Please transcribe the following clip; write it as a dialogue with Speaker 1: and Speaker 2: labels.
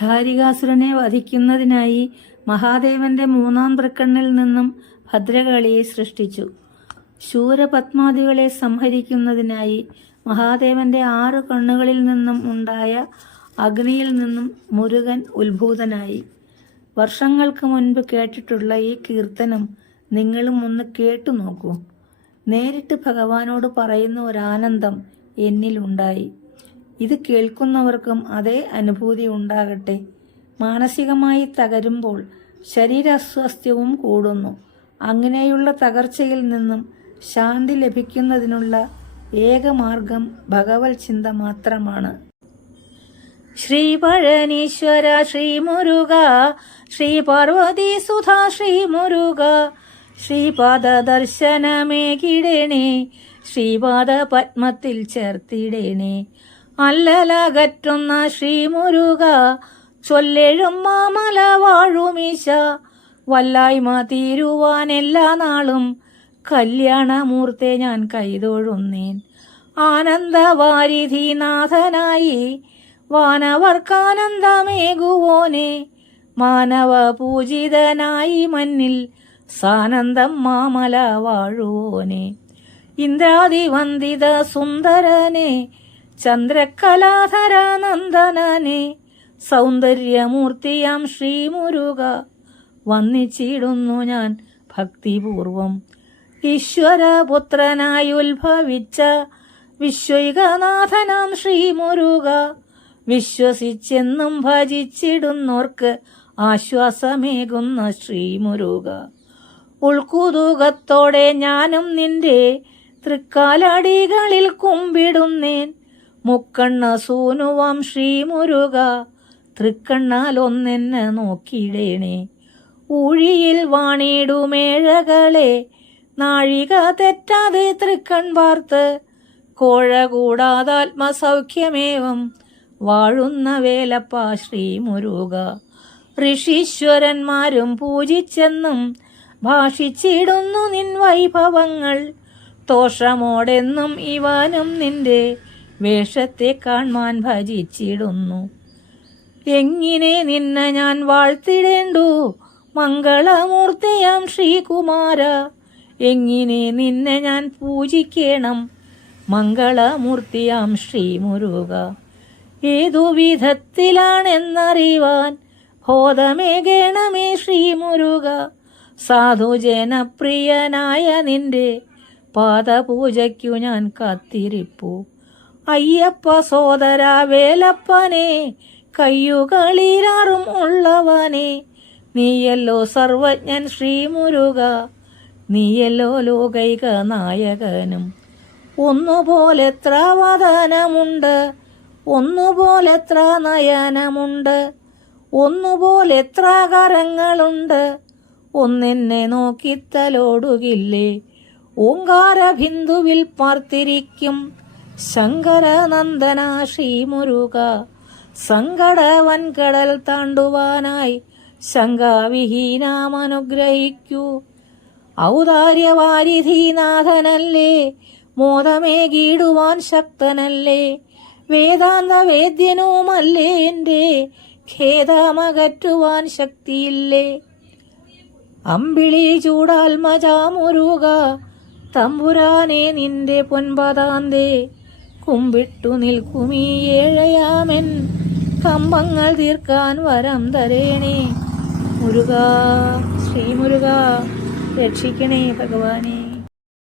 Speaker 1: ധാരികാസുരനെ വധിക്കുന്നതിനായി മഹാദേവന്റെ മൂന്നാം തൃക്കണ്ണിൽ നിന്നും ഭദ്രകാളിയെ സൃഷ്ടിച്ചു. ശൂരപത്മാദികളെ സംഹരിക്കുന്നതിനായി മഹാദേവന്റെ ആറു കണ്ണുകളിൽ നിന്നും ഉണ്ടായ അഗ്നിയിൽ നിന്നും മുരുകൻ ഉത്ഭൂതനായി. വർഷങ്ങൾക്ക് മുൻപ് കേട്ടിട്ടുള്ള ഈ കീർത്തനം നിങ്ങളും ഒന്ന് കേട്ടു നോക്കൂ. നേരിട്ട് ഭഗവാനോട് പറയുന്ന ഒരാനന്ദം എന്നിലുണ്ടായി. ഇത് കേൾക്കുന്നവർക്കും അതേ അനുഭൂതി ഉണ്ടാകട്ടെ. മാനസികമായി തകരുമ്പോൾ ശരീരാസ്വാസ്ഥ്യവും കൂടുന്നു. അങ്ങനെയുള്ള തകർച്ചയിൽ നിന്നും ശാന്തി ലഭിക്കുന്നതിനുള്ള ഏക മാർഗം ഭഗവത് ചിന്ത മാത്രമാണ്. ശ്രീ പഴനീശ്വര ശ്രീ മുരുക ശ്രീ പാർവതി സുധാ ശ്രീ മുരുക ശ്രീപാദ ദർശനമേ കിടണേ ശ്രീപാദ പത്മത്തിൽ ചേർത്തിടേണേ. അല്ലലകറ്റുന്ന ശ്രീമുരുക ചൊല്ലെഴും മാമല വാഴുമീശ വല്ലായ്മ തീരുവാൻ എല്ലാ നാളും കല്യാണമൂർത്തെ ഞാൻ കൈതൊഴുന്നേൻ. ആനന്ദവാരിധിനാഥനായി വാനവർക്കാനന്ദമേകുവോനെ മാനവ പൂജിതനായി മന്നിൽ സാനന്ദം മാമല വാഴുവോനെ ഇന്ദ്രാദിവന്ദിത സുന്ദരനെ ചന്ദ്രകലാധര നന്ദനനെ സൗന്ദര്യമൂർത്തിയാം ശ്രീമുരുക. വന്നിച്ചിടുന്നു ഞാൻ ഭക്തിപൂർവം. ഈശ്വരപുത്രനായി ഉത്ഭവിച്ച വിശ്വൈകനാഥനാം ശ്രീമുരുക. വിശ്വസിച്ചെന്നും ഭജിച്ചിടുന്നോർക്ക് ആശ്വാസമേകുന്ന ശ്രീമുരുക. ഉൾക്കുതുകത്തോടെ ഞാനും നിന്റെ തൃക്കാലടികളിൽ കുമ്പിടുന്നേൻ. മുക്കണ്ണ സൂനുവാം ശ്രീമുരുക തൃക്കണ്ണാൽ ഒന്നെന്നെ നോക്കിയിടേണേ. ഊഴിയിൽ വാണിടുമേഴകളെ നാഴിക തെറ്റാതെ തൃക്കൺ പാർത്ത് കോഴ കൂടാതാത്മസൗഖ്യമേവം വാഴുന്ന വേലപ്പ ശ്രീമുരുക. ഋഷീശ്വരന്മാരും പൂജിച്ചെന്നും ഭാഷിച്ചിടുന്നു നിൻ വൈഭവങ്ങൾ. തോഷമോടെന്നും ഇവാനും നിന്റെ വേഷത്തെ കാൺമാൻ ഭജിച്ചിടുന്നു. എങ്ങനെ നിന്നെ ഞാൻ വാഴ്ത്തിടേണ്ടു? മംഗളമൂർത്തിയാം ശ്രീകുമാര. എങ്ങനെ നിന്നെ ഞാൻ പൂജിക്കണം? മംഗളമൂർത്തിയാം ശ്രീമുരുക. ഏതു വിധത്തിലാണെന്നറിവാൻ ബോധമേകണമേ ശ്രീമുരുക. സാധുജനപ്രിയനായ നിന്റെ പാദപൂജയ്ക്കു ഞാൻ കാത്തിരിപ്പു. അയ്യപ്പ സോദര വേലപ്പനെ കയ്യുകളിലാറും ഉള്ളവനെ. നീയല്ലോ സർവജ്ഞൻ ശ്രീമുരുക നീയല്ലോ ലോകൈക നായകനും. ഒന്നുപോലെത്ര വദനമുണ്ട് ഒന്നുപോലെത്ര നയനമുണ്ട് ഒന്നുപോലെത്ര കരങ്ങളുണ്ട്. ഒന്നെന്നെ നോക്കിത്തലോടുകില്ലേ ഓങ്കാര ബിന്ദുവിൽ പാർത്തിരിക്കും. ശങ്കരനന്ദന ശ്രീമുരുക സങ്കട വൻകടൽ താണ്ടുവാനായി ശങ്കാവിഹീനാമനുഗ്രഹിക്കൂ ഔദാര്യവാരിധീനാഥനല്ലേ മോദമേകിടുവാൻ ശക്തനല്ലേ വേദാന്ത വേദ്യനുമല്ലേ എന്റെ ഖേദമകറ്റുവാൻ ശക്തിയില്ലേ. അമ്പിളി ചൂടാൽമജാമുരുക തമ്പുരാനെ നിന്റെ പൊൻപതാന്തേ കുമ്പിട്ടു നിൽക്കുമീ ഏഴയാമൻ. കമ്പങ്ങൾ തീർക്കാൻ വരം തരേണേ. മുരുക ശ്രീമുരുക രക്ഷിക്കണേ ഭഗവാനെ.